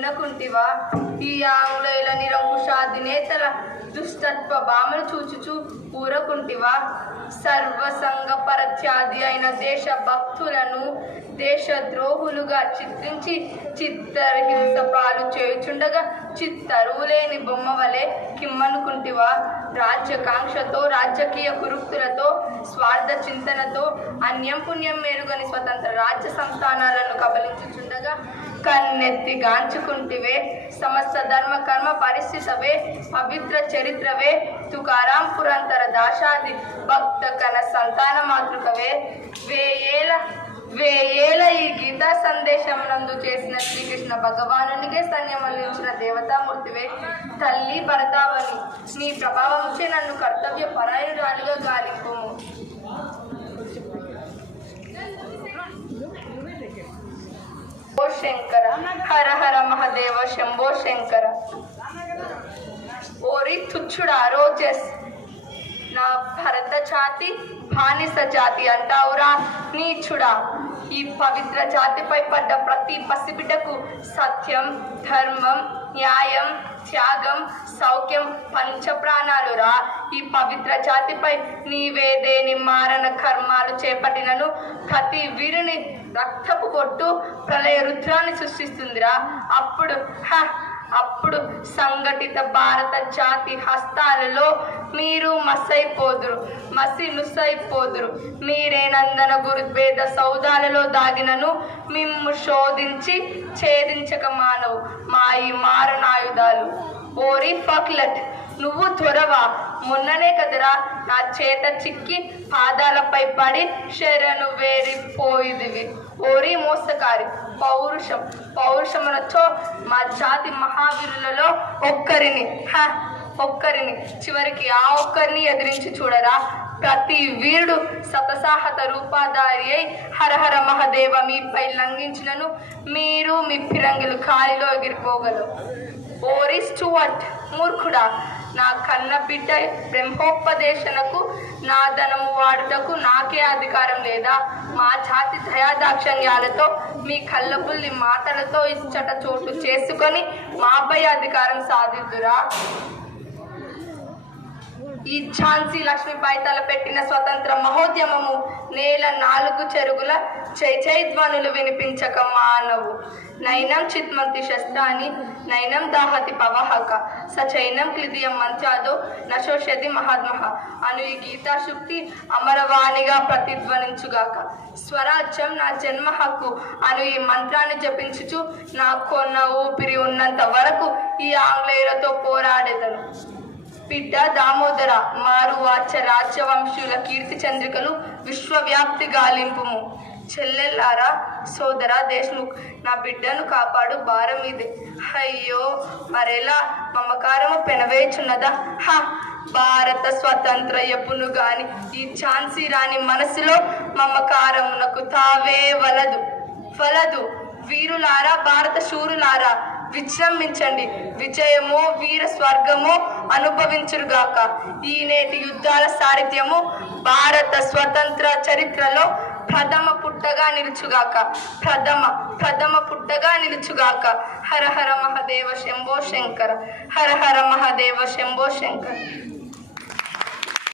వినకుంటివా? ఈ ఆంగ్లేయుల నిరంకుశాధినేతల దుష్టత్వ భామను చూచుచూ ఊరకుంటివా? సర్వసంగ పరత్యాది అయిన దేశ భక్తులను దేశద్రోహులుగా చిత్రించి చిత్తరహింస పాలు చేయుచుండగా చిత్తరువు లేని బొమ్మ వలె కిమ్మనుకుంటివా? రాజ్యకాంక్షతో రాజకీయ కురుక్తులతో స్వార్థ చింతనతో అన్యం పుణ్యం మేలుగని స్వతంత్ర రాజ్య సంస్థానాలను కబలించుచుండగా కన్నెత్తి గాంచుకుంటివే. సమస్త ధర్మ కర్మ పరిస్థితవే, పవిత్ర చరిత్రవే, తుకారాం పురంతర దాశాది భక్త కన సంతాన మాతృకవే. వేయేల ఈ గీతా సందేశమునందు చేసిన శ్రీకృష్ణ భగవానునికే సైన్యం అందించిన దేవతామూర్తివే. తల్లి భరతావని నీ ప్రభావముచే నన్ను కర్తవ్య పరాయణురాలుగా గాలింపుము. ఓ శంకర, హర హర మహదేవ శంభో శంకర. ఓరి తుచ్చుడా రోజస్, నా భరత జాతి బానిస జాతి అంటావురా నీచుడా. ఈ పవిత్ర జాతిపై పడ్డ ప్రతి పసిబిడ్డకు సత్యం, ధర్మం, న్యాయం, త్యాగం, సౌఖ్యం పంచప్రాణాలురా. ఈ పవిత్ర జాతిపై నీవేదేని మారణ కర్మాలు చేపట్టినను ప్రతి వీరుని రక్తపు కొట్టు ప్రళయ రుద్రాన్ని సృష్టిస్తుందిరా. అప్పుడు సంఘటిత భారత జాతి హస్తాలలో మీరు మసి నుసైపోదురు. మీరేనందన గురుభేద సౌదాలలో దాగినను మిమ్ము శోధించి ఛేదించక మానవు మా ఈ మారణాయుధాలు. ఓరి ఫక్లట్, నువ్వు త్వరవా మొన్ననే కదరా నా చేత చిక్కి పాదాలపై పడి శరణు వేరిపోయిదివి. ఓరి మోసకారి, పౌరుషమునతో మా జాతి మహావీరులలో ఒక్కరిని చివరికి ఆ ఒక్కరిని ఎదిరించి చూడరా. ప్రతి వీరుడు సతసాహత రూపాధారి అయి హరహర మహదేవ మీపై లంఘించినను మీరు మీ ఫిరంగిలు ఖాళీలో ఎగిరిపోగలరు. ఓరి స్టూవర్ట్ మూర్ఖుడా, నా కన్న బిడ్డ బ్రహ్మోపదేశనకు నా ధనము వాడుటకు నాకే అధికారం లేదా? మా జాతి దయాదాక్షణ్యాలతో మీ కళ్ళబుల్లి మాటలతో ఇచ్చట చోటు చేసుకొని మాపై అధికారం సాధిద్దురా. ఈ ఝాన్సీ లక్ష్మీబాయి తలపెట్టిన స్వతంత్ర మహోద్యమము నేల 4 చెరుగుల చైధ్వనులు వినిపించక మానవు. నైనం చిత్మంతి శస్త్రాన్ని నైనం దాహతి పవహక సచైనం క్లిదియం మంత్యాదో నశోషది మహాత్మహ అను ఈ గీతాశుక్తి అమరవాణిగా ప్రతిధ్వనించుగాక. స్వరాజ్యం నా జన్మ హక్కు అను ఈ మంత్రాన్ని జపించుచు నా కొన్న ఊపిరి ఉన్నంత వరకు ఈ ఆంగ్లేయులతో పోరాడేదను. బిడ్డ దామోదర, మారు వాచ్య రాజ్యవంశీయుల కీర్తి చంద్రికలు విశ్వవ్యాప్తి గాలింపుము. చెల్లెల్లారా, సోదరా దేశ్ముఖ్, నా బిడ్డను కాపాడు భారం ఇదే. అయ్యో మరెలా మమకారము పెనవేచున్నదా? భారత స్వతంత్రయపును గాని ఈ ఝాన్సీ రాణి మనసులో మమకారమునకు తావే వలదు. వీరులారా, భారత శూరులారా, విజృంభించండి. విజయమో వీర స్వర్గమో అనుభవించురుగాక. ఈ నేటి యుద్ధాల సారథ్యము భారత స్వతంత్ర చరిత్రలో ప్రథమ పుట్టగా నిలుచుగాక. హర హర మహదేవ శంభో శంకర, హర హర మహదేవ శంభో శంకర.